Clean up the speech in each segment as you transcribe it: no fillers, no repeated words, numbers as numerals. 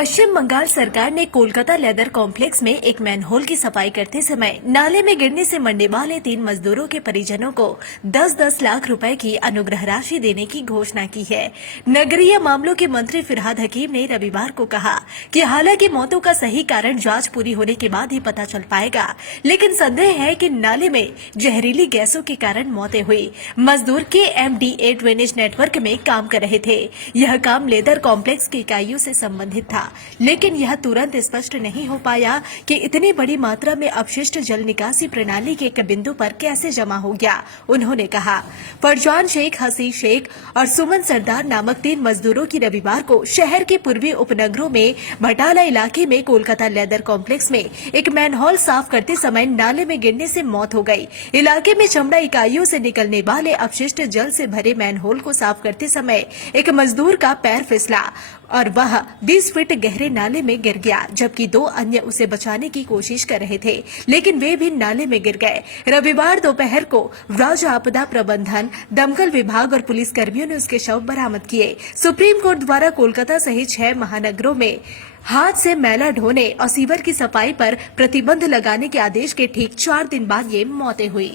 पश्चिम बंगाल सरकार ने Kolkata leather complex में एक मैनहोल की सफाई करते समय नाले में गिरने से मरने वाले 3 मजदूरों के परिजनों को 10-10 लाख रुपए की अनुग्रह राशि देने की घोषणा की है। नगरीय मामलों के मंत्री फिरहाद हकीम ने रविवार को कहा कि हालांकि मौतों का सही कारण जांच पूरी होने के बाद ही पता चल पाएगा, लेकिन संदेह है कि नाले में जहरीली गैसों के कारण मौतें हुई। मजदूर KMDA ड्रेनेज नेटवर्क में काम कर रहे थे। यह काम लेदर कॉम्प्लेक्स की इकाइयों से संबंधित था, लेकिन यह तुरंत स्पष्ट नहीं हो पाया कि इतनी बड़ी मात्रा में अपशिष्ट जल निकासी प्रणाली के एक बिंदु पर कैसे जमा हो गया। उन्होंने कहा, फरजान शेख, हसी शेख और सुमन सरदार नामक 3 मजदूरों की रविवार को शहर के पूर्वी उपनगरों में भटाला इलाके में कोलकाता लेदर कॉम्प्लेक्स में एक मैनहोल साफ करते समय नाले में गिरने से मौत हो गई। इलाके में चमड़ा इकाइयों से निकलने वाले अपशिष्ट जल से भरे मैनहोल को साफ करते समय एक मजदूर का पैर फिसला और वह 20 फीट गहरे नाले में गिर गया, जबकि 2 अन्य उसे बचाने की कोशिश कर रहे थे, लेकिन वे भी नाले में गिर गए। रविवार दोपहर को राज्य आपदा प्रबंधन, दमकल विभाग और पुलिस कर्मियों ने उसके शव बरामद किए। सुप्रीम कोर्ट द्वारा कोलकाता सहित 6 महानगरों में हाथ से मैला ढोने और सीवर की सफाई पर प्रतिबंध लगाने के आदेश के ठीक 4 दिन बाद ये मौतें हुई।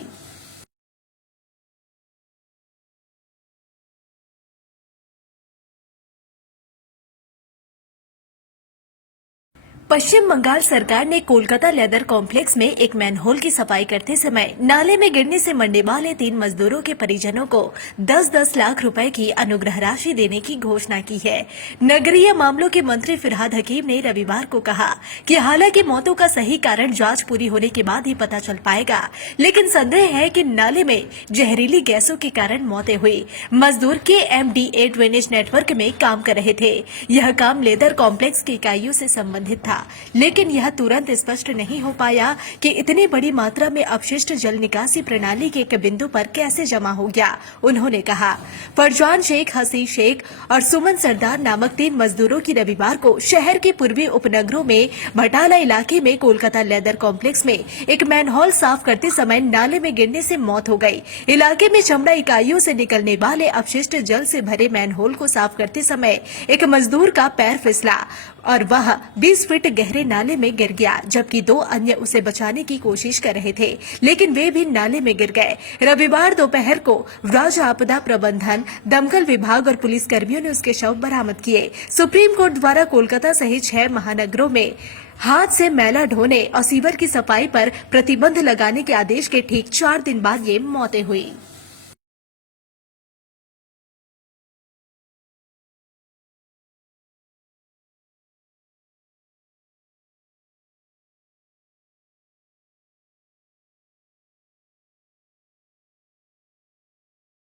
पश्चिम बंगाल सरकार ने कोलकाता लेदर कॉम्प्लेक्स में एक मैनहोल की सफाई करते समय नाले में गिरने से मरने वाले 3 मजदूरों के परिजनों को 10-10 लाख रुपए की अनुग्रह राशि देने की घोषणा की है। नगरीय मामलों के मंत्री फिरहाद हकीम ने रविवार को कहा कि हालांकि मौतों का सही कारण जांच पूरी होने के बाद ही पता चल पाएगा, लेकिन संदेह है कि नाले में जहरीली गैसों के कारण मौतें हुई। मजदूर KMDA ड्रेनेज नेटवर्क में काम कर रहे थे। यह काम लेदर कॉम्प्लेक्स की इकाइयों से संबंधित था, लेकिन यह तुरंत स्पष्ट नहीं हो पाया कि इतनी बड़ी मात्रा में अपशिष्ट जल निकासी प्रणाली के एक बिंदु पर कैसे जमा हो गया। उन्होंने कहा, फरजान शेख, हसी शेख और सुमन सरदार नामक 3 मजदूरों की रविवार को शहर के पूर्वी उपनगरों में भटाला इलाके में कोलकाता लेदर कॉम्प्लेक्स में एक मैनहोल साफ करते समय नाले में गिरने से मौत हो गई। इलाके में चमड़ा इकाइयों से निकलने वाले अपशिष्ट जल से भरे मैनहोल को साफ करते समय एक मजदूर का पैर फिसला और वह 20 फीट गहरे नाले में गिर गया, जबकि 2 अन्य उसे बचाने की कोशिश कर रहे थे, लेकिन वे भी नाले में गिर गए। रविवार दोपहर को राज्य आपदा प्रबंधन, दमकल विभाग और पुलिस कर्मियों ने उसके शव बरामद किए। सुप्रीम कोर्ट द्वारा कोलकाता सहित 6 महानगरों में हाथ से मैला ढोने और सीवर की सफाई पर प्रतिबंध लगाने के आदेश के ठीक 4 दिन बाद ये मौतें हुई।